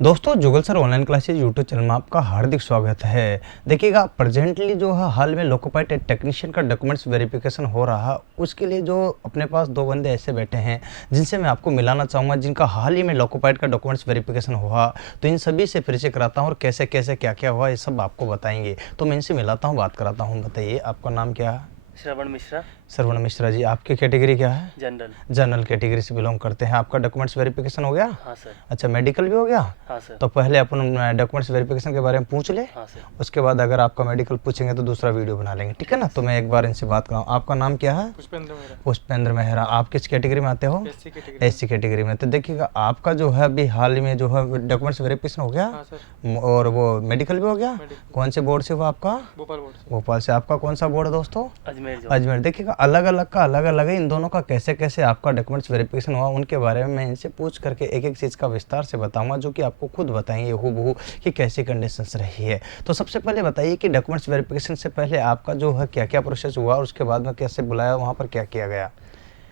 दोस्तों Jugal sir online classes YouTube channel में आपका हार्दिक स्वागत है। देखिएगा प्रेजेंटली जो है हाल में लोकोपाइट टेक्नीशियन का डॉक्यूमेंट्स वेरिफिकेशन हो रहा है, उसके लिए जो अपने पास दो बंदे ऐसे बैठे हैं जिनसे मैं आपको मिलाना चाहूँगा, जिनका हाल ही में लोकोपाइट का डॉक्यूमेंट्स वेरिफिकेशन हुआ। तो इन सभी से परिचय कराता हूँ और कैसे कैसे क्या क्या हुआ ये सब आपको बताएंगे। तो मैं इनसे मिलाता हूँ, बात कराता हूँ। बताइए आपका नाम क्या है? श्रवण मिश्रा। श्रवण मिश्रा जी, आपकी कैटेगरी क्या है? जनरल। जनरल कैटेगरी से बिलोंग करते हैं। आपका डॉक्यूमेंट्स वेरिफिकेशन हो गया? हाँ सर। अच्छा, मेडिकल भी हो गया? हाँ सर। तो पहले अपन डॉक्यूमेंट्स वेरिफिकेशन के बारे में पूछ ले, हाँ सर। उसके बाद अगर आपका मेडिकल पूछेंगे तो दूसरा वीडियो बना लेंगे, ठीक है ना? तो मैं एक बार इनसे बात कराऊँ। आपका नाम क्या है? पुष्पेंद्र मेहरा। पुष्पेंद्र मेहरा। आप किस कैटेगरी में आते हो? SC category. एससी कैटेगरी में। तो देखिएगा आपका जो है अभी हाल ही में जो है डॉक्यूमेंट्स वेरिफिकेशन हो गया। हाँ सर। और वो मेडिकल भी हो गया? मेडिकल। कौन से बोर्ड से हुआ आपका? भोपाल बोर्ड से। भोपाल से। आपका कौन सा बोर्ड है दोस्तों? अजमेर जो। अजमेर। देखिएगा अलग अलग का अलग अलग है, इन दोनों का कैसे कैसे आपका डॉक्यूमेंट्स वेरिफिकेशन हुआ उनके बारे में मैं इनसे पूछ करके एक एक चीज़ का विस्तार से बताऊंगा, जो कि आपको खुद बताएंगे हूबहू कि कैसी कंडीशंस रही है। तो सबसे पहले बताइए कि डॉक्यूमेंट्स वेरिफिकेशन से पहले आपका जो है क्या क्या प्रोसेस हुआ और उसके बाद में कैसे बुलाया, वहाँ पर क्या किया गया?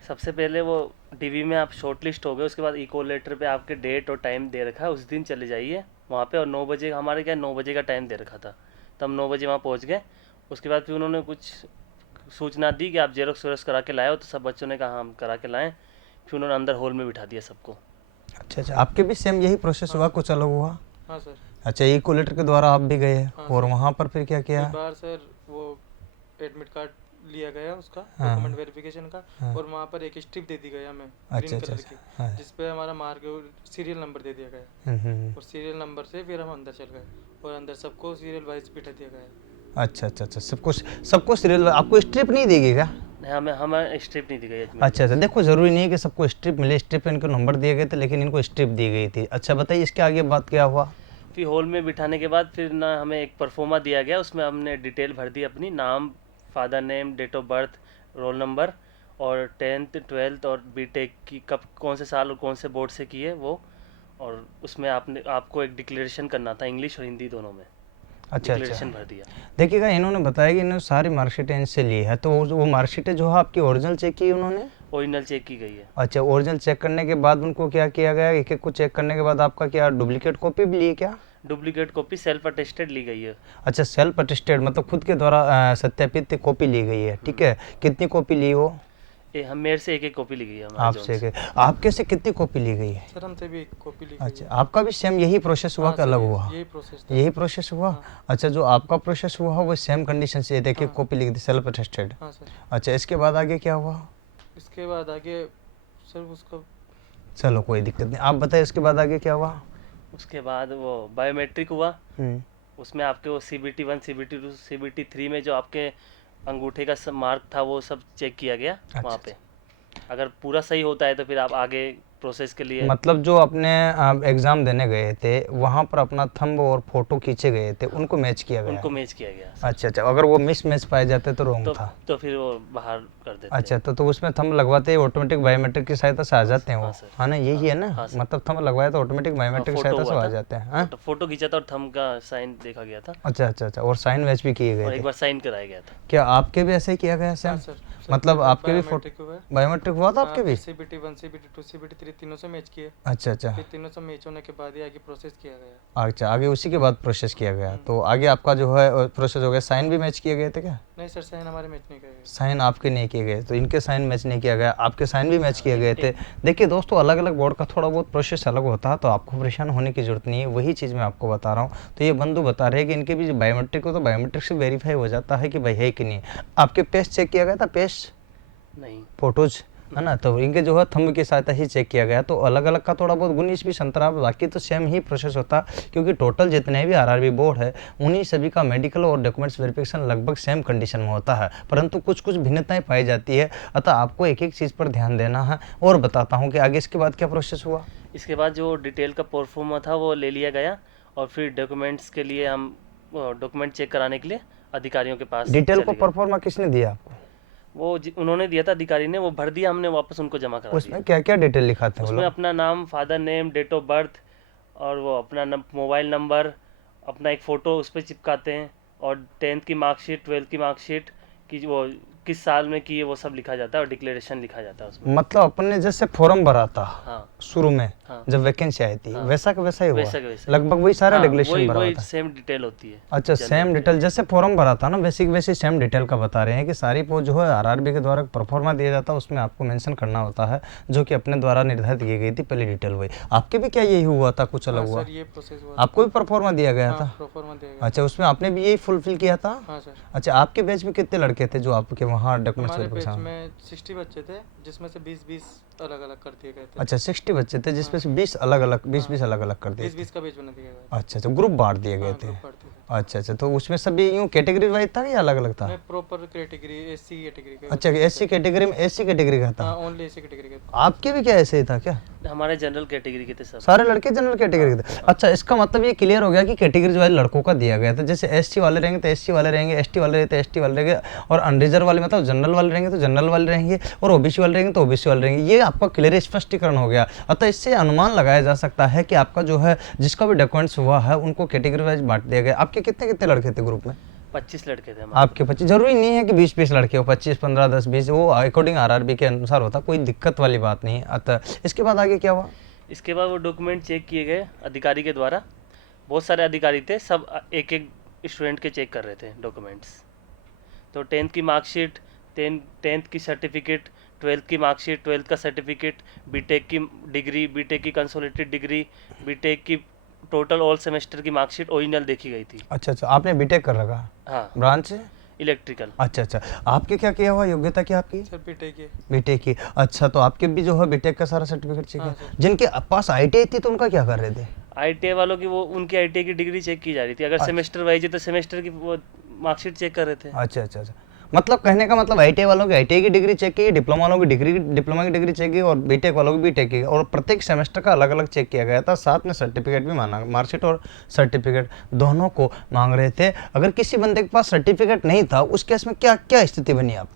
सबसे पहले वो डीवी में आप शॉर्ट लिस्ट हो गए, उसके बाद इको लेटर पे आपके डेट और टाइम दे रखा है, उस दिन चले जाइए वहाँ पे। और 9 बजे हमारे क्या 9 बजे का टाइम दे रखा था, तो हम 9 बजे वहाँ पहुँच गए। उसके बाद फिर उन्होंने कुछ सूचना दी कि आप जेरोक्स वेरोक्स करा के लाए हो, तो सब बच्चों ने कहा हम करा के लाएँ। फिर उन्होंने अंदर हॉल में बिठा दिया सबको। अच्छा अच्छा, आपके भी सेम यही प्रोसेस हुआ, कुछ अलग हुआ? हाँ सर। अच्छा, ई कोलेटर के द्वारा आप भी गए हाँ और सर। वहाँ पर फिर क्या किया? एक बार सर वो एडमिट कार्ड लिया गया उसका, हाँ। डॉक्यूमेंट वेरिफिकेशन का। हाँ। और वहाँ पर एक स्ट्रिप दे दी गई हमें अच्छा ग्रीन अच्छा कलर अच्छा, की, हाँ। जिसपे हमारा मार्क सीरियल नंबर दे दिया गया। और सीरियल नंबर से फिर हम अंदर चल गए और अंदर सबको सीरियल वाइज बिठा दिया गया। अच्छा अच्छा अच्छा, सबको सीरियल। आपको स्ट्रिप नहीं देगी क्या? नहीं, हमें स्ट्रिप नहीं दी गई अजमेर अच्छा अच्छा, देखो जरूरी नहीं है कि सबको स्ट्रिप मिले, स्ट्रिप इनको नंबर दिए गए थे लेकिन इनको स्ट्रिप दी गई थी। अच्छा बताइए इसके आगे बात क्या हुआ? फिर हॉल में बिठाने के बाद फिर ना हमें एक परफॉर्मा दिया गया, उसमें हमने डिटेल भर दी अपनी, नाम, father name, date of birth, roll number और 10th 12th और बीटेक की कब कौन से साल और कौन से बोर्ड से की है वो। और उसमें आपको एक डिक्लेरेशन करना था, इंग्लिश और हिंदी दोनों में। अच्छा डिक्लेरेशन अच्छा, भर दिया। देखिएगा इन्होंने बताया कि इन्होंने सारी मार्कशीटें इनसे ली है, तो वो मार्कशीटें जो है आपकी ओरिजिनल चेक की उन्होंने? ओरिजिनल चेक की गई है। अच्छा, ओरिजिनल चेक करने के बाद उनको क्या किया गया? एक एक को चेक करने के बाद आपका क्या डुप्लीकेट कॉपी भी ली क्या? डुप्लीकेट कॉपी सेल्फ अटेस्टेड ली गई है। अच्छा, सेल्फ अटेस्टेड मतलब खुद के द्वारा सत्यापित कॉपी ली गई है, ठीक है। कितनी कॉपी ली वो? हम मेरे से एक कॉपी ली गई है। आपसे आपके से कितनी कॉपी ली गई है? सर हमसे भी कॉपी ली गई। अच्छा, आपका भी सेम यही प्रोसेस हुआ हाँ कि सर, अलग हुआ? यही प्रोसेस था। यही प्रोसेस हुआ। हाँ। अच्छा, जो आपका प्रोसेस हुआ वो सेम कंडीशन से देखिए, हाँ। कॉपी लिख दी, सेल्फ अटेस्टेड। हाँ सर। अच्छा, इसके बाद आगे क्या हुआ? इसके बाद आगे सर उसका चलो कोई दिक्कत नहीं, आप बताइए इसके बाद आगे क्या हुआ? उसके बाद वो बायोमेट्रिक हुआ। हम्म। उसमें आपके वो CBT 1, CBT 2, CBT 3 में जो आपके अंगूठे का मार्क था वो सब चेक किया गया वहाँ पे। अगर पूरा सही होता है तो फिर आप आगे प्रोसेस के लिए। मतलब जो अपने एग्जाम देने गए थे वहाँ पर अपना थंब और फोटो खींचे गए थे, उनको मैच किया गया? उनको मैच किया गया। अच्छा अच्छा, अगर वो मिस मैच पाए जाते तो रॉन्ग था? तो फिर वो बाहर कर देते। अच्छा, तो उसमें थंब लगवाते ही ऑटोमेटिक बायोमेट्रिक की सहायता से आ जाते हैं वो? हाँ सर। हाँ ना, यही है ना? हाँ सर। मतलब थंब लगवाए तो ऑटोमेटिक बायोमेट्रिक की फोटो सहायता से हुआ आ था। जाते हैं। हाँ? फोटो खींचा था और थंब का साइन देखा गया था। अच्छा अच्छा अच्छा, और साइन मैच भी किए और गए एक थे? बार साइन कराया गया था। क्या आपके भी ऐसे ही किया गया हाँ सेम? सर। मतलब आपके भी बायोमेट्रिक हुआ है। बायोमेट्रिक हुआ था आपके भी? CBT 1, CBT 2, CBT 3 तीनों से मैच किए। अच्छा अच्छा। फिर तीनों से मैच होने के बाद ही आगे प्रोसेस किया गया। अच्छा, आगे उसी के बाद प्रोसेस किया गया, तो आगे आपका जो है प्रोसेस हो गया। साइन भी मैच किए गए थे क्या? नहीं सर, साइन हमारे मैच नहीं किए गए। साइन आपके नहीं किए गए, तो इनके साइन मैच नहीं किया गया, आपके साइन भी मैच किए गए थे। देखिए दोस्तों, अलग अलग बोर्ड का थोड़ा बहुत प्रोसेस अलग होता है, तो आपको परेशान होने की जरूरत नहीं है, वही चीज़ मैं आपको बता रहा हूँ। तो ये बंधु बता रहे हैं कि इनके भी बायोमेट्रिक हो तो बायोमेट्रिक से वेरीफाई हो जाता है कि भाई है कि नहीं। आपके पेस्ट चेक किया गया था? पेस्ट नहीं। फोटोज है ना, तो इनके जो है थंब की सहायता ही चेक किया गया। तो अलग अलग का थोड़ा बहुत 19-20 अंतराल, बाकी तो सेम ही प्रोसेस होता, क्योंकि टोटल जितने भी आरआरबी बोर्ड है उन्हीं सभी का मेडिकल और डॉक्यूमेंट्स वेरिफिकेशन लगभग सेम कंडीशन में होता है, परंतु कुछ कुछ भिन्नताएं पाई जाती है। अतः आपको एक एक चीज़ पर ध्यान देना है। और बताता हूँ कि आगे इसके बाद क्या प्रोसेस हुआ। इसके बाद जो डिटेल का प्रोफार्मा था वो ले लिया गया और फिर डॉक्यूमेंट्स के लिए हम डॉक्यूमेंट चेक कराने के लिए अधिकारियों के पास डिटेल को चले गए। परफॉर्मा किसने दिया आपको? वो उन्होंने दिया था, अधिकारी ने, वो भर दिया, हमने वापस उनको जमा करा दिया। उसमें क्या क्या डिटेल लिखाते हैं वो उसमें लोग? अपना नाम, father name, date of birth और वो अपना मोबाइल नंबर, अपना एक फ़ोटो उस पर चिपकाते हैं और 10th की मार्कशीट, 12th की मार्कशीट की वो किस साल में की है वो सब लिखा जाता है और डिक्लेरेशन लिखा जाता है उसमें। मतलब अपन ने जैसे फॉर्म भरा था हाँ शुरू में, हाँ। जब वैकेंसी आई थी हाँ। वैसा का वैसा ही हुआ, वैसा का वैसा। लगभग वही सारा हाँ, रेगुलेशन भरा हुआ वही था। सेम डिटेल होती है। अच्छा, सेम डिटेल जैसे फॉर्म भरा था ना बेसिक वैसे सेम डिटेल का बता रहे हैं कि सारी पोस्ट जो है आरआरबी के द्वारा परफॉर्मा दिया जाता है, उसमें आपको मेंशन करना होता है जो कि अपने द्वारा निर्धारित की गई थी पहली डिटेल वही। आपके भी क्या यही हुआ था, कुछ अलग हुआ? सर ये प्रोसेस हुआ आपको भी परफॉर्मा दिया गया हाँ, था? प्रोफॉर्मा दिया गया। अच्छा, उसमें आपने भी यही फुलफिल किया था? हाँ सर। अच्छा, आपके बैच में कितने लड़के थे जो आपके वहाँ डॉक्यूमेंट्स हमारे बैच वेरिफिकेशन? में 60 बच्चे थे जिसमें से 20-20 अलग अलग कर दिए गए थे। अच्छा, 60 बच्चे थे जिसमें से 20 अलग अलग 20 अलग अलग कर दिए थे। 20-20 का बैच बना दिया गया। अच्छा अच्छा, ग्रुप बांट दिए गए हाँ, थे। ग्रुप बांट दिए थे। अच्छा अच्छा, तो उसमें सभी यूँ कैटेगरी वाइज था या अलग अलग था? मैं प्रॉपर कैटेगरी एससी कैटेगरी का। अच्छा, एससी कैटेगरी में एससी कैटेगरी का था? हाँ, ओनली एससी कैटेगरी का। आपके भी क्या ऐसे ही था क्या? हमारे जनरल कैटेगरी के थे सब। सारे लड़के जनरल कैटेगरी के थे? अच्छा, इसका मतलब ये क्लियर हो गया कि कैटेगरी वाले लड़कों का दिया गया था, जैसे एससी वाले रहेंगे तो एससी वाले रहेंगे, एसटी वाले रहेंगे तो एसटी वाले रहेंगे, और अनरिजर्व वाले मतलब जनरल वाले रहेंगे तो जनरल वाले रहेंगे, और ओबीसी वाले रहेंगे तो ओबीसी वाले रहेंगे। ये आपका क्लियर स्पष्टीकरण हो गया। अतः इससे अनुमान लगाया जा सकता है कि आपका जो है जिसका भी डॉक्यूमेंट्स हुआ है उनको कैटेगरी वाइज बांट दिया गया। आपके कितने कितने लड़के थे ग्रुप में? 25 लड़के थे हमारे। आपके 25? जरूरी नहीं है कि 20-20 लड़के हो, 25, 15, 10, 20, वो अकॉर्डिंग आरआरबी के अनुसार होता, कोई दिक्कत वाली बात नहीं है। अतः इसके बाद आगे क्या हुआ? इसके बाद वो डॉक्यूमेंट चेक किए गए अधिकारी के द्वारा। बहुत सारे अधिकारी थे, सब एक एक स्टूडेंट के चेक कर रहे थे डॉक्यूमेंट्स। तो 10th की मार्कशीट, 10th की सर्टिफिकेट, 12th की मार्कशीट, 12th का सर्टिफिकेट, बीटेक की डिग्री, बीटेक की कंसोलिडेटेड डिग्री, बीटेक की टोटल ऑल सेमेस्टर की मार्कशीट ओरिजिनल देखी गई थी। अच्छा अच्छा, आपने बीटेक कर रखा? हाँ, ब्रांच से? इलेक्ट्रिकल। अच्छा अच्छा, आपके क्या किया हुआ, योग्यता क्या आपकी? सर बीटेक की। बीटेक की? अच्छा, तो आपके भी जो है बीटेक का सारा सर्टिफिकेट चेक हाँ, है? जिनके पास आईटीआई थी तो उनका क्या कर रहे थे? आईटीआई वालों की वो उनकी आईटीआई की डिग्री चेक की जा रही थी। अगर अच्छा। सेमेस्टर वाइज है तो सेमेस्टर की वो मार्कशीट चेक कर रहे थे। अच्छा अच्छा अच्छा, मतलब कहने का मतलब आईटीआई वालों की आईटीआई की डिग्री चेक की, डिप्लोमा वालों की डिप्लोमा की डिग्री चेक की, और बीटेक वालों की बीटेक की, और प्रत्येक सेमेस्टर का अलग अलग चेक किया गया था। साथ में सर्टिफिकेट भी मांगा, मार्कशीट और सर्टिफिकेट दोनों को मांग रहे थे। अगर किसी बंदे के पास सर्टिफिकेट नहीं था उस केस में क्या क्या स्थिति बनी आप?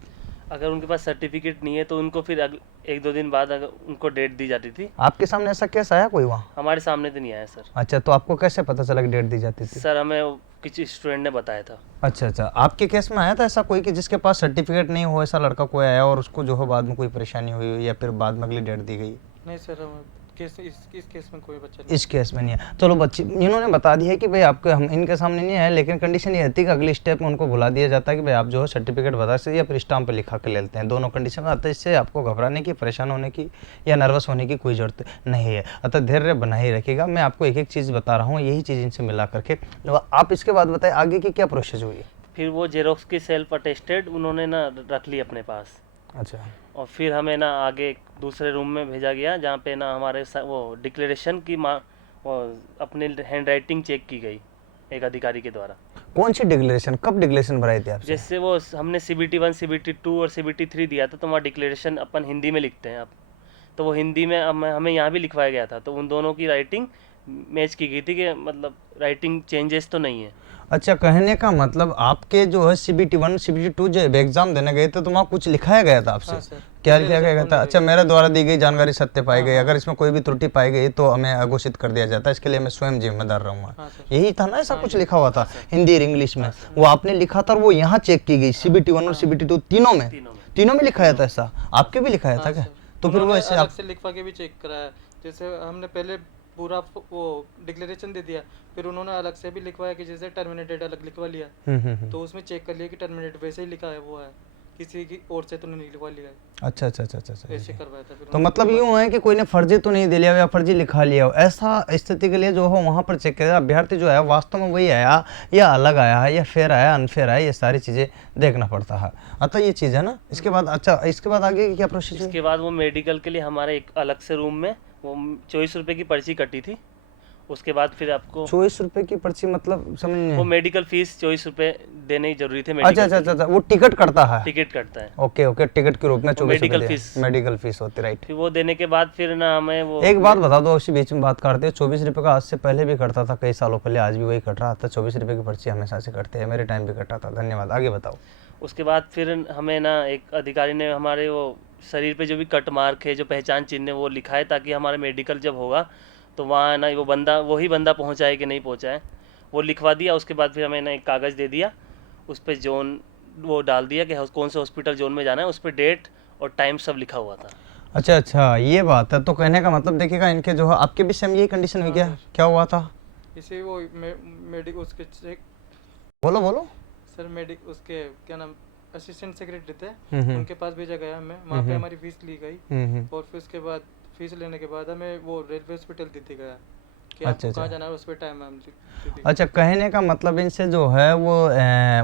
अगर उनके पास सर्टिफिकेट नहीं है तो उनको फिर 1-2 दिन बाद अगर उनको डेट दी जाती थी। आपके सामने ऐसा केस आया कोई वहाँ? हमारे सामने तो नहीं आया सर। अच्छा, तो आपको कैसे पता चला कि डेट दी जाती थी? सर हमें किसी स्टूडेंट ने बताया था। अच्छा अच्छा, आपके केस में आया था ऐसा कोई कि जिसके पास सर्टिफिकेट नहीं हो, ऐसा लड़का कोई आया और उसको जो है बाद में कोई परेशानी हुई हो या फिर बाद में अगली डेट दी गई? नहीं सर, हम इस केस में कोई बच्चा नहीं। इस केस में नहीं है। चलो बच्चे इन्होंने बता दिया कि भाई आपके हम इनके सामने नहीं आए, लेकिन कंडीशन ये रहती है कि अगले स्टेप में उनको बुला दिया जाता है कि भाई आप जो है सर्टिफिकेट बता सकते या फिर स्टाम्प पे लिखा के ले लेते हैं। दोनों कंडीशन में आता है। इससे आपको घबराने की, परेशान होने की या नर्वस होने की कोई जरूरत नहीं है। अतः धैर्य बनाए ही रखिएगा। मैं आपको एक एक चीज़ बता रहा हूँ, यही चीज़ इनसे मिला करके। आप इसके बाद बताएं आगे की क्या प्रोसेस हुई? फिर वो जेरोक्स की सेल्फ अटेस्टेड उन्होंने ना रख ली अपने पास। अच्छा, और फिर हमें ना आगे दूसरे रूम में भेजा गया जहाँ पे ना हमारे वो डिक्लेरेशन की वो अपनी हैंड राइटिंग चेक की गई एक अधिकारी के द्वारा। कौन सी डिक्लेरेशन, कब डिक्लेरेशन भराई थी आपसे? जैसे वो हमने CBT 1, CBT 2 और CBT 3 दिया था, तो वहाँ डिक्लेरेशन अपन हिंदी में लिखते हैं अब, तो वो हिंदी में हमें यहाँ भी लिखवाया गया था। तो उन दोनों की राइटिंग मैच की गई थी कि मतलब राइटिंग चेंजेस तो नहीं है। अच्छा, कहने का मतलब आपके जो है CBT 1, CBT 2 जब एग्जाम देने गए थे तो वहाँ कुछ लिखाया गया था आपसे? हाँ सर। क्या लिखा गया था? अच्छा, मेरे द्वारा दी गई जानकारी सत्य पाई गई, अगर इसमें कोई भी त्रुटि पाई गई तो हमें अघोषित कर दिया जाता है, इसके लिए मैं स्वयं जिम्मेदार रहूंगा। हाँ सर। यही था ना, ऐसा कुछ लिखा हुआ था हिंदी और इंग्लिश में? वो आपने लिखा था और वो यहाँ चेक की गई CBT 1 और CBT 2 तीनों में लिखाया था ऐसा? आपके भी लिखाया था क्या? तो फिर वो ऐसे अलग से लिखवा के भी चेक कराया। जैसे हमने पहले पूरा वो डिक्लेरेशन दे दिया, फिर उन्होंने अलग से भी लिखवाया कि जैसे टर्मिनेटेड अलग लिखवा लिया। तो उसमें चेक कर लिया कि टर्मिनेटेड वैसे ही लिखा है, वो है किसी की और से तो नहीं लिखवा लिया है। अच्छा अच्छा अच्छा अच्छा, ऐसे करवाया था फिर। तो मतलब यूँ है कि कोई ने फर्जी तो नहीं दे लिया या फर्जी लिखा लिया हो, ऐसा स्थिति के लिए जो हो वहाँ पर चेक करेगा अभ्यर्थी जो है वास्तव में वही आया या अलग आया है या फेयर आया अनफेयर आया, ये सारी चीज़ें देखना पड़ता है। अतः ये चीज़ है ना। इसके बाद अच्छा, इसके बाद आगे की क्या प्रोसेस? इसके बाद वो मेडिकल के लिए हमारे एक अलग से रूम में वो 24 रुपये की पर्ची कटी थी। उसके बाद फिर आपको 24 रुपए की पर्ची मतलब समझ नहीं? वो मेडिकल फीस 24 रुपये देने की जरूरी थे। अच्छा अच्छा अच्छा, वो टिकट करता है? टिकट कटता है। ओके ओके, टिकट के रूप में 24 मेडिकल रुपए फीस। मेडिकल फीस होती, राइट। फिर वो देने के बाद फिर ना हमें वो एक बात बता दो, उसी बीच में बात करते हैं। 24 रुपये का आज से पहले भी कटता था, कई सालों पहले, आज भी वही कट रहा था। 24 रुपये की पर्ची हमेशा से कटते हैं, मेरे टाइम भी कटा था। धन्यवाद, आगे बताओ। उसके बाद फिर हमें ना एक अधिकारी ने हमारे वो शरीर पे जो भी कट मार्क है, जो पहचान चिन्ह है, वो लिखा है ताकि हमारा मेडिकल जब होगा तो वहाँ ना वो बंदा वही बंदा पहुँचा है कि नहीं पहुँचा है, वो लिखवा दिया। उसके बाद फिर हमें ना एक कागज़ दे दिया, उस पर जोन वो डाल दिया कि कौन से हॉस्पिटल जोन में जाना है, उस पर डेट और टाइम सब लिखा हुआ था। अच्छा अच्छा, ये बात है। तो कहने का मतलब देखिएगा, इनके जो है आपके भी सेम यही कंडीशन हुई हाँ क्या? सर। क्या हुआ था? इसी वो मेडिक उसके चेक बोलो बोलो। सर, मेडिक उसके क्या नाम, असिस्टेंट सेक्रेटरी थे, हम्म। उनके पास भेजा गया हमें, वहाँ पे हमारी फीस ली गई हम्म। और फिर उसके बाद फीस लेने के बाद हमें वो रेलवे हॉस्पिटल दी थी गया कि अच्छा, आपको अच्छा। कहाँ जाना है, उस पर टाइम हम दी थी। अच्छा, कहने का मतलब इनसे जो है वो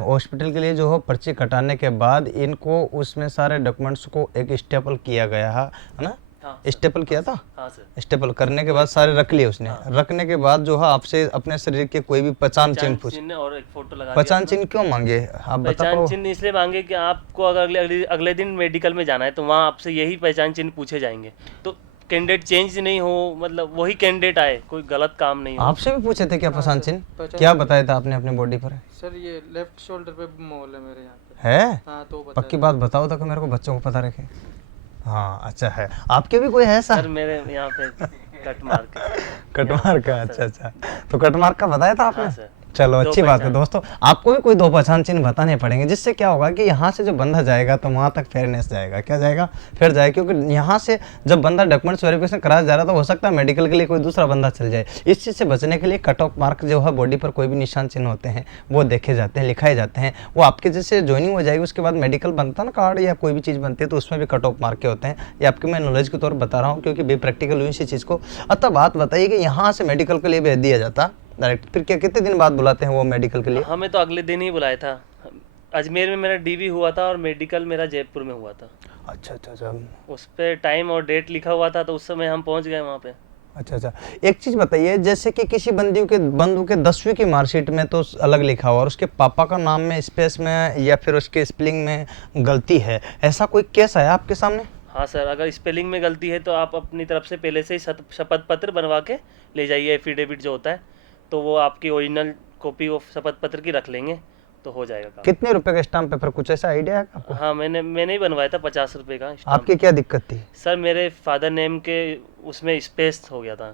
हॉस्पिटल के लिए जो है पर्ची कटाने के बाद इनको उसमें सारे डॉक्यूमेंट्स को एक स्टेपल किया गया है ना? हाँ स्टेपल किया था? हाँ सर। स्टेपल करने के बाद सारे रख लिए उसने। रखने के बाद जो है आपसे अपने शरीर के कोई भी पहचान चिन्ह पूछ। चिन्ह और एक फोटो लगा पहचान दिया चिन्ह क्यों मांगे आप बता पहचान पाओ? चिन्ह इसलिए मांगे कि आपको अगर अगले दिन मेडिकल में जाना है तो वहाँ आपसे यही पहचान चिन्ह पूछे जाएंगे, तो कैंडिडेट चेंज नहीं हो, मतलब वही कैंडिडेट आए, कोई गलत काम नहीं हो। आपसे भी पूछे थे क्या हाँ पहचान सर, चिन्ह? पहचान क्या चिन्ह। बताया था आपने अपने बॉडी पर? सर ये लेफ्ट शोल्डर पे मोल है मेरे यहाँ पे। है? हाँ तो बता पक्की बात बताओ ताकि मेरे को बच्चों को पता रखे। हाँ अच्छा है। आपके भी कोई है ऐसा? सर मेरे यहाँ पे कट मार के कटमार का? अच्छा अच्छा। तो कटमार का बताया था आपने? हाँ सर। चलो दो अच्छी बात है पहचान। दोस्तों, आपको भी कोई दो पहचान चिन्ह बताने पड़ेंगे, जिससे क्या होगा कि यहाँ से जो बंदा जाएगा तो वहाँ तक फेयरनेस जाएगा। क्या जाएगा? फिर जाएगा, क्योंकि यहाँ से जब बंदा डॉक्यूमेंट्स वेरिफिकेशन कराया जा रहा था, हो सकता है मेडिकल के लिए कोई दूसरा बंदा चल जाए। इस चीज़ से बचने के लिए कट ऑफ मार्क जो है बॉडी पर कोई भी निशान चिन्ह होते हैं वो देखे जाते हैं, लिखाए जाते हैं। वो आपके जैसे ज्वाइनिंग हो जाएगी उसके बाद मेडिकल बनता है ना कार्ड या कोई भी चीज़ बनती है, तो उसमें भी कट ऑफ मार्क के होते हैं। ये आपके मैं नॉलेज के तौर पर बता रहा हूँ, क्योंकि बे प्रैक्टिकल हुई इसी चीज़ को। अतः बात बताइए कि यहाँ से मेडिकल के लिए भेज दिया जाता डायरेक्ट, फिर क्या कितने दिन बाद बुलाते हैं वो मेडिकल के लिए? हमें तो अगले दिन ही बुलाया था। अजमेर में मेरा डीवी हुआ था और मेडिकल मेरा जयपुर में हुआ था। अच्छा अच्छा अच्छा। उस पे टाइम और डेट लिखा हुआ था, तो उस समय हम पहुंच गए वहाँ पे। अच्छा अच्छा, एक चीज़ बताइए, जैसे कि किसी बंधु के 10वीं की मार्कशीट में तो अलग लिखा हुआ और उसके पापा का नाम में स्पेस में या फिर उसके स्पेलिंग में गलती है, ऐसा कोई केस आया आपके सामने? हाँ सर, अगर स्पेलिंग में गलती है तो आप अपनी तरफ से पहले से ही शपथ पत्र बनवा के ले जाइए। एफिडेविट जो होता है, तो वो आपकी ओरिजिनल कॉपी ऑफ शपथ पत्र की रख लेंगे तो हो जाएगा काम। कितने रुपए का स्टाम्प पेपर, कुछ ऐसा आइडिया है आपको? हाँ, मैंने ही बनवाया था 50 रुपये का स्टाम्प। आपकी क्या दिक्कत थी? सर मेरे फादर नेम के उसमें स्पेस हो गया था।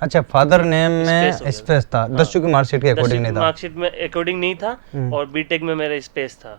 अच्छा, फादर नेम स्पेस हो में गया स्पेस था, हाँ। 10वीं की मार्कशीट के अकॉर्डिंग 10वीं नहीं की था? मार्कशीट में अकॉर्डिंग नहीं था और बीटेक में मेरा स्पेस था।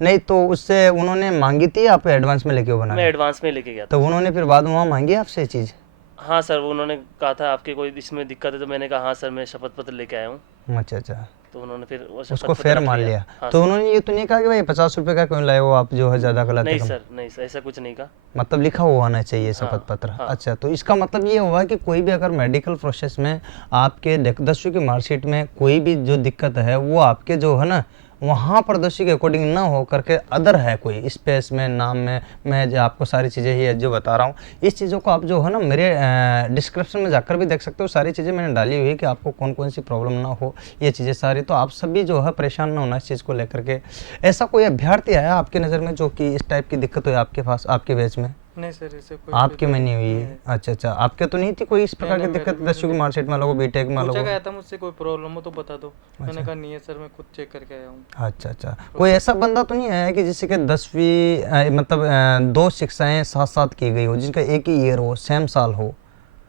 नहीं, तो उससे उन्होंने मांगी थी, आप एडवांस में लेके वो बना? मैं एडवांस में लेके गया था। तो उन्होंने फिर बाद में वहाँ मांगी आपसे चीज़? हाँ सर, वो उन्होंने कहा था आपके कोई इसमें दिक्कत है, तो मैंने कहा हाँ सर मैं शपथ पत्र लेके आया हूँ। अच्छा अच्छा, तो उन्होंने फिर वो शपथ उसको पत्र फेर रख मान लिया। हाँ तो सर। उन्होंने ये तो नहीं कहा कि भाई 50 रुपए का क्यों लाए हो आप, जो है ज़्यादा गलत नहीं है? सर, नहीं सर, ऐसा कुछ नहीं कहा। मतलब लिखा हुआ होना चाहिए शपथ हाँ, पत्र। हाँ। अच्छा, तो इसका मतलब ये हुआ कि कोई भी अगर मेडिकल प्रोसेस में आपके 10वीं की मार्कशीट में कोई भी जो दिक्कत है वो आपके जो है ना वहाँ पर 10वीं के अकॉर्डिंग ना हो करके अदर है कोई स्पेस में, नाम में, मैं जो आपको सारी चीज़ें ही जो बता रहा हूँ, इस चीज़ों को आप जो है ना मेरे डिस्क्रिप्शन में जाकर भी देख सकते हो। सारी चीज़ें मैंने डाली हुई है कि आपको कौन कौन सी प्रॉब्लम ना हो, ये चीज़ें सारी। तो आप सभी जो है परेशान ना होना इस चीज़ को लेकर के। ऐसा कोई अभ्यर्थी आया आपकी नज़र में जो कि इस टाइप की दिक्कत हुई आपके पास, आपके बैच में? नहीं सर, ऐसे कोई आपके में नहीं हुई है? अच्छा अच्छा, आपके तो नहीं थी कोई इस प्रकार की नहीं, दिक्कत मेरे 10वीं की मार्कशीट में लोगों, बीटेक में पूछा लोगों? गया था मुझसे कोई प्रॉब्लम हो तो बता दो। मैंने कहा नहीं है सर, मैं खुद चेक करके आया हूँ। अच्छा अच्छा, कोई ऐसा बंदा तो नहीं आया कि जिससे कि 10वीं मतलब 2 शिक्षाएं साथ साथ की गई हो, जिनका एक ही ईयर हो, सेम साल हो,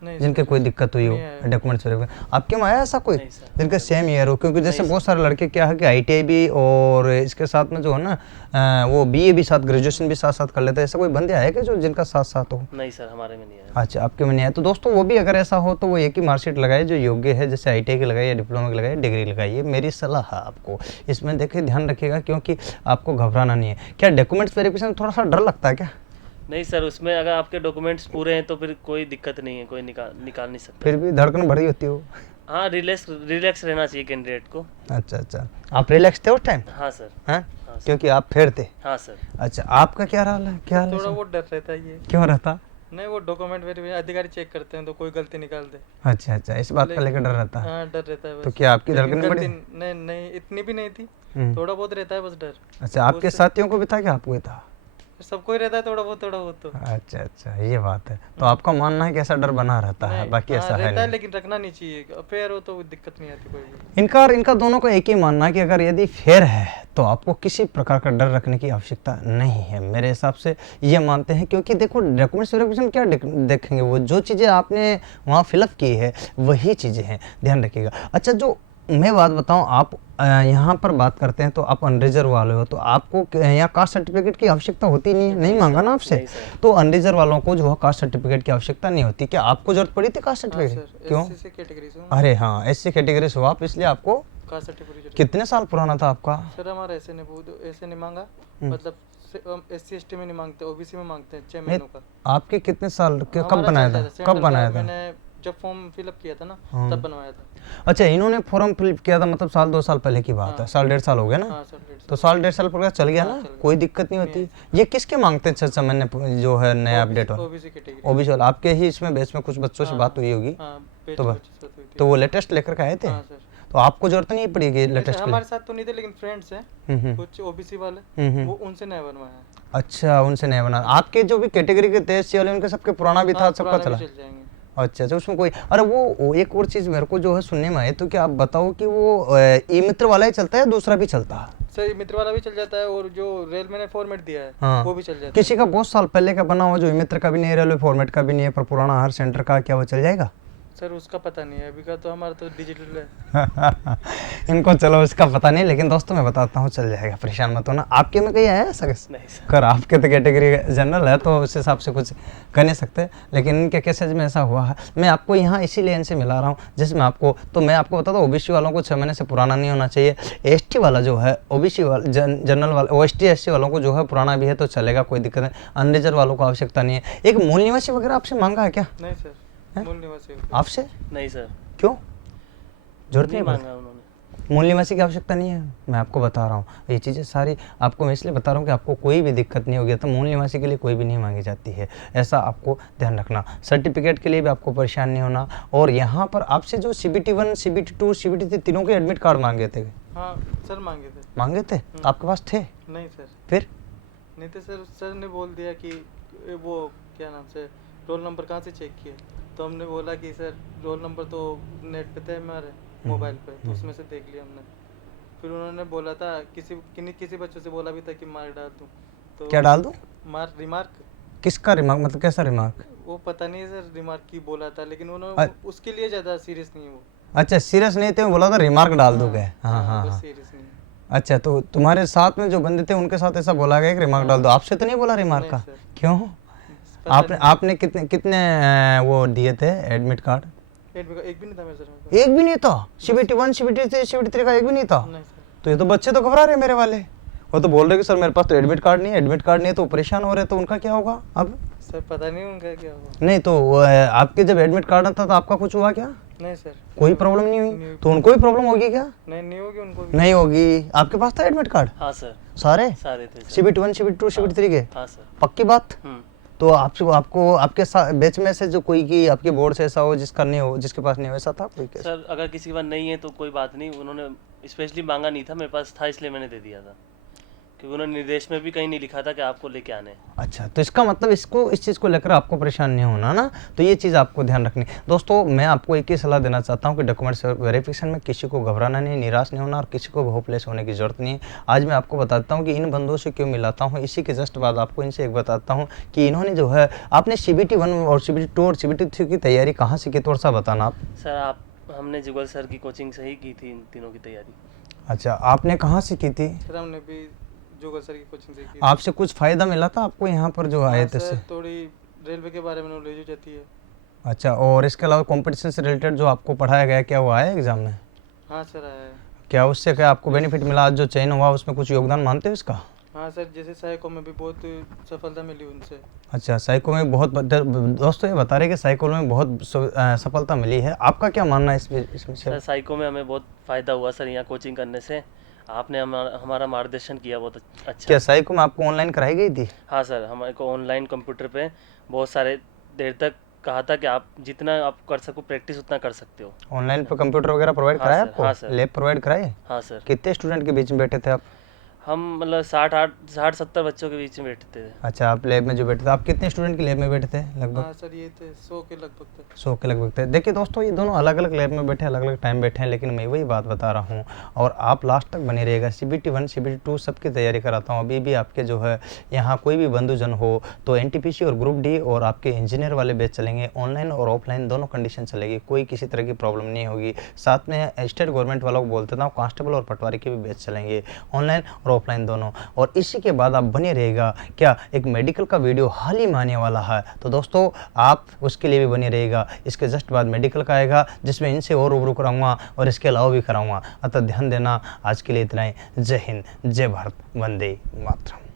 नहीं जिनके कोई दिक्कत हुई हो नहीं आया। Documents verification? आपके में आया ऐसा कोई नहीं सर। जिनका सेम ईयर हो? क्योंकि जैसे बहुत सारे लड़के क्या है कि आईटीआई भी और इसके साथ में जो है ना वो बीए भी साथ, ग्रेजुएशन भी साथ साथ कर लेते हैं। ऐसा कोई बंदे आए कि जो जिनका साथ साथ हो? नहीं सर, हमारे में नहीं आया। अच्छा, आपके में नहीं आया। तो दोस्तों वो भी अगर ऐसा हो तो वो एक ही मार्कशीट लगाए जो योग्य है, जैसे आईटीआई की लगाइए या डिप्लोमा की लगाइए, डिग्री लगाइए, मेरी सलाह है आपको। इसमें देखिए ध्यान रखिएगा, क्योंकि आपको घबराना नहीं है। क्या डॉक्यूमेंट्स वेरिफिकेशन में थोड़ा सा डर लगता है क्या? नहीं सर, उसमें अगर आपके डॉक्यूमेंट्स पूरे हैं तो फिर कोई दिक्कत नहीं है, कोई निकाल नहीं सकता। फिर भी धड़कन बढ़ी होती हो? हाँ, रिलैक्स रहना चाहिए कैंडिडेट को। अच्छा अच्छा, आप रिलैक्स थे उस टाइम? हाँ सर। हैं? हाँ सर। क्योंकि आप फेर थे? हाँ सर। अच्छा, आपका क्या हाल है? क्या हाल है? थोड़ा बहुत डर रहता है ये। क्यों रहता? नहीं, वो डॉक्यूमेंट वेरिफिकेशन अधिकारी चेक करते हैं तो कोई गलती निकाल दे। अच्छा अच्छा, इस बात का लेकर डर रहता है। हाँ, डर रहता है बस। तो क्या आपकी लेकिन धड़कन बढ़ी? गलती नहीं, नहीं इतनी भी नहीं थी, हम्म। थोड़ा बहुत रहता है बस डर। अच्छा, आपके साथियों को भी था कि आपको ही था? सबको ही रहता है थोड़ा बहुत तो। अच्छा अच्छा, ये बात है। तो आपका मानना है कि ऐसा डर बना रहता है, नहीं, बाकी हाँ, ऐसा है रहता है नहीं? लेकिन रखना नहीं चाहिए। अफेयर हो तो दिक्कत नहीं आती कोई भी। इनका और इनका दोनों का एक ही मानना है कि अगर यदि फेयर है तो आपको किसी प्रकार का डर रखने की आवश्यकता नहीं है, मेरे हिसाब से ये मानते हैं। क्योंकि देखो डॉक्यूमेंट्स वेरिफिकेशन क्या देखेंगे, वो जो चीज़ें आपने वहाँ फिलअप की है वही चीज़ें हैं, ध्यान रखिएगा। अच्छा, जो मैं बात बताऊं, आप यहाँ पर बात करते हैं तो आप अनरिजर्व वाले हो, तो आपको यहाँ कास्ट सर्टिफिकेट की आवश्यकता होती नहीं है, नहीं मांगा ना आपसे? नहीं सर। तो अनरिजर्व वालों को जो है कास्ट सर्टिफिकेट की आवश्यकता नहीं होती। क्या आपको जरूरत पड़ी थी कास्ट हाँ सर्टिफिकेट? सर, क्यों? एससी से कैटेगरी से हूँ, अरे हाँ, एससी कैटेगरी से हो आप, इसलिए आपको कास्ट सर्टिफिकेट। कितने साल पुराना था आपका? सर हमारा ऐसे नहीं मांगा, मतलब एससी एसटी में नहीं मांगते, ओबीसी में मांगते हैं 6 नहीं, महीनों का। आपके कितने साल कब हमारा बनाया चल था? जाता, कब सेंट्रल बनाया का था? मैंने जब फॉर्म फिलअप किया था ना, हाँ। तब बनवाया था। अच्छा, इन्होंने फॉर्म फिल किया था मतलब साल 2 साल पहले की बात है, हाँ। साल 1.5 साल हो गया ना? हाँ सर, 1.5 तो साल। साल 1.5 साल पर चल गया हाँ, ना, चल गया। कोई दिक्कत नहीं होती। ये किसके मांगते हैं? अच्छा, मैंने जो है नया अपडेट वाला ओबीसी कैटेगरी। ओबीसी वाला, आपके ही इसमें बेस में कुछ बच्चों से हाँ, बात हुई होगी, हाँ, पेज तो पे बस- बच्चे से बात हुई थी। तो वो लेटेस्ट लेकर के आए थे? हाँ सर। तो आपको जरूरत नहीं पड़ेगी नहीं सर, लेटेस्ट? हमारे साथ तो नहीं थे, लेकिन फ्रेंड्स हैं हम्म। कुछ ओबीसी वाले, वो उनसे नया बनवाया है। अच्छा, उनसे नहीं बना। आपके जो भी कैटेगरी के थे SC वाले, उनके सबके पुराना भी था, हाँ, सबका पुराने चला? भी चल जाएंगे। अच्छा अच्छा, उसमें कोई, अरे वो एक और चीज़ मेरे को जो है सुनने में आई, तो क्या आप बताओ कि वो ई मित्र वाला ही चलता है, दूसरा भी चलता है? सर ये मित्र वाला भी चल जाता है, और जो रेलवे ने फॉर्मेट दिया है हाँ। वो भी चल जाता किसी का बहुत साल पहले का बना हुआ जो ई मित्र का भी नहीं है, रेलवे फॉर्मेट का भी नहीं है, पर पुराना हर सेंटर का, क्या वो चल जाएगा? है। सर उसका पता नहीं है, अभी का तो हमारा तो डिजिटल है। इनको चलो इसका पता नहीं, लेकिन दोस्तों मैं बताता हूँ, चल जाएगा, परेशान मत होना। आपके में कहीं आया है ऐसा? नहीं सर। कर आपके तो कैटेगरी जनरल है, तो उस हिसाब से कुछ कर नहीं सकते, लेकिन इनके केसेज में ऐसा हुआ है। मैं आपको यहाँ इसीलिए इनसे मिला रहा हूँ, जिसमें आपको, तो मैं आपको बताता हूँ, ओबीसी वालों को 6 महीने से पुराना नहीं होना चाहिए। एसटी वाला जो है, ओबीसी वाला जनरल वाला, OST SC वालों को जो है पुराना भी है तो चलेगा, कोई दिक्कत नहीं। अनरिजर्व वालों को आवश्यकता नहीं है। एक मूल निवासी वगैरह आपसे मांगा है क्या? नहीं सर, मूल निवासी हो। आपसे? नहीं सर, क्यों? जरूरत नहीं नहीं मांगा उन्होंने। मूल निवासी की आवश्यकता नहीं है, मैं आपको बता रहा हूँ ये चीज़ें सारी, आपको मैं इसलिए बता रहा हूँ कि आपको कोई भी दिक्कत नहीं होगी। तो मूल निवासी के लिए कोई भी नहीं मांगी जाती है, ऐसा आपको ध्यान रखना। सर्टिफिकेट के लिए भी आपको परेशान नहीं होना। और यहाँ पर आपसे जो CBT 1 CBT 2 CBT 3 तीनों के एडमिट कार्ड मांगे थे? हाँ सर, मांगे थे। तो आपके पास थे? नहीं सर, फिर? नहीं थे सर। सर ने बोल दिया कि वो क्या नाम से, रोल नंबर कहाँ से चेक किए, तो हमने बोला कि सर रोल नंबर तो नेट पे थे हमारे मोबाइल पे, तो उसमें से देख लिया हमने। फिर उन्होंने बोला था किसी बच्चों से बोला भी था कि मार्क डाल दूँ, तो क्या डाल दूँ? रिमार्क। किसका रिमार्क, मतलब कैसा रिमार्क? वो पता नहीं सर, रिमार्क की बोला था, लेकिन उन्होंने उसके लिए ज़्यादा सीरियस नहीं है वो। अच्छा, सीरियस नहीं थे, बोला था रिमार्क डाल दोगे? हाँ हाँ बस हाँ। सीरियस नहीं है। अच्छा, तो तुम्हारे साथ में जो बंदे थे उनके साथ ऐसा बोला गया कि रिमार्क डाल दो, आपसे तो नहीं बोला रिमार्क नहीं का? सर। क्यों? पता आपने आपने कितने कितने वो दिए थे एडमिट कार्ड? एक भी नहीं था मेरे सर। एक भी नहीं था? CBT 1 CBT 3 CBT 3 का एक भी नहीं था? नहीं सर। तो ये तो बच्चे तो घबरा रहे हैं मेरे वाले, वो तो बोल रहे कि सर मेरे पास तो एडमिट कार्ड नहीं है, एडमिट कार्ड नहीं है, तो परेशान हो रहे, तो उनका क्या होगा अब? सर पता नहीं उनका क्या हुआ। नहीं तो आपके जब एडमिट कार्ड आता तो आपका कुछ हुआ क्या? नहीं सर, कोई प्रॉब्लम नहीं हुई? तो उनको भी प्रॉब्लम होगी क्या? नहीं होगी उनको भी। नहीं होगी। आपके पास था एडमिट कार्ड हाँ सर, सारे? सारे थे सर। CBT 1 CBT 2 CBT 3 के? हाँ सर। पक्की बात? तो आपको आपके बैच में से जो कोई की आपके बोर्ड से ऐसा हो जिसका नहीं हो, जिसके पास नहीं हो, ऐसा था कोई केस? सर अगर किसी के पास नहीं है तो कोई बात नहीं, उन्होंने स्पेशली मांगा नहीं था, मेरे पास था इसलिए मैंने दे दिया था, क्योंकि उन्होंने निर्देश में भी कहीं नहीं लिखा था कि आपको लेके आने हैं। अच्छा, तो इसका मतलब इस चीज़ को लेकर आपको परेशान नहीं होना ना, तो ये चीज़ आपको ध्यान रखनी। दोस्तों मैं आपको एक ही सलाह देना चाहता हूँ कि डॉक्यूमेंट्स वेरिफिकेशन में किसी को घबराना नहीं, निराश नहीं होना, और किसी को होपलेस होने की जरूरत नहीं है। आज मैं आपको बताता हूँ कि इन बंदों से क्यों मिलाता हूँ, इसी के जस्ट बाद आपको इनसे एक बताता हूँ कि इन्होंने जो है, आपने CBT 1 और CBT 2 और CBT 3 की तैयारी कहाँ से की, थोड़ा सा बताना आप। सर हमने जुगल सर की कोचिंग से ही की थी इन तीनों की तैयारी। अच्छा, आपने कहाँ से की थी? सर हमने भी जुगल सर की कोचिंग से की। आपसे कुछ फ़ायदा मिला था आपको यहाँ पर जो आए थे? सर थोड़ी रेलवे के बारे में नॉलेज हो जाती है। अच्छा, और इसके अलावा कंपटीशन से रिलेटेड जो आपको पढ़ाया गया, क्या वो आया एग्जाम में? हाँ सर आया है। क्या उससे क्या आपको बेनिफिट मिला? आज जो चयन हुआ उसमें कुछ योगदान मानते हो इसका? हाँ सर, जैसे सहायकों में भी बहुत सफलता मिली उनसे। अच्छा, साइको में बहुत दोस्तों ये बता रहे कि साइको में बहुत सफलता मिली है। आपका क्या मानना है इसमें से? सर साइको में हमें बहुत फ़ायदा हुआ सर, यहाँ कोचिंग करने से आपने हमारा मार्गदर्शन किया बहुत अच्छा। क्या साइको में आपको ऑनलाइन कराई गई थी? हाँ सर, हमारे को ऑनलाइन कंप्यूटर पे बहुत सारे देर तक कहा था कि आप जितना आप कर सको प्रैक्टिस उतना कर सकते हो। ऑनलाइन पे कंप्यूटर वगैरह प्रोवाइड हाँ कराया सर, आपको? हाँ सर। लैब प्रोवाइड कराए? हाँ सर, कितने स्टूडेंट के बीच में बैठे थे आप? हम मतलब 60-70 बच्चों के बीच में बैठते थे। अच्छा, आप लैब में जो बैठे थे, आप कितने स्टूडेंट की लैब में बैठे थे लगभग? हाँ सर, ये थे 100 के लगभग थे। 100 के लगभग थे। देखिए दोस्तों, ये दोनों अलग अलग लैब में बैठे, अलग अलग टाइम बैठे हैं, लेकिन मैं वही बात बता रहा हूँ और आप लास्ट तक बने रहिएगा। CBT 1 CBT 2 सबकी तैयारी कराता हूँ। अभी भी आपके जो है यहाँ कोई भी बंधुजन हो तो NTPC और ग्रुप डी और आपके इंजीनियर वाले बैच चलेंगे, ऑनलाइन और ऑफलाइन दोनों कंडीशन चलेगी, कोई किसी तरह की प्रॉब्लम नहीं होगी। साथ में स्टेट गवर्नमेंट वालों को बोलते था, कांस्टेबल और पटवारी के भी बैच चलेंगे, ऑनलाइन और ऑफलाइन दोनों। और इसी के बाद आप बने रहेगा, क्या एक मेडिकल का वीडियो हाल ही में आने वाला है, तो दोस्तों आप उसके लिए भी बने रहेगा। इसके जस्ट बाद मेडिकल का आएगा, जिसमें इनसे और रूबरू कराऊंगा और इसके अलावा भी कराऊंगा। अतः ध्यान देना। आज के लिए इतना ही। जय हिंद, जय भारत, वंदे मातरम।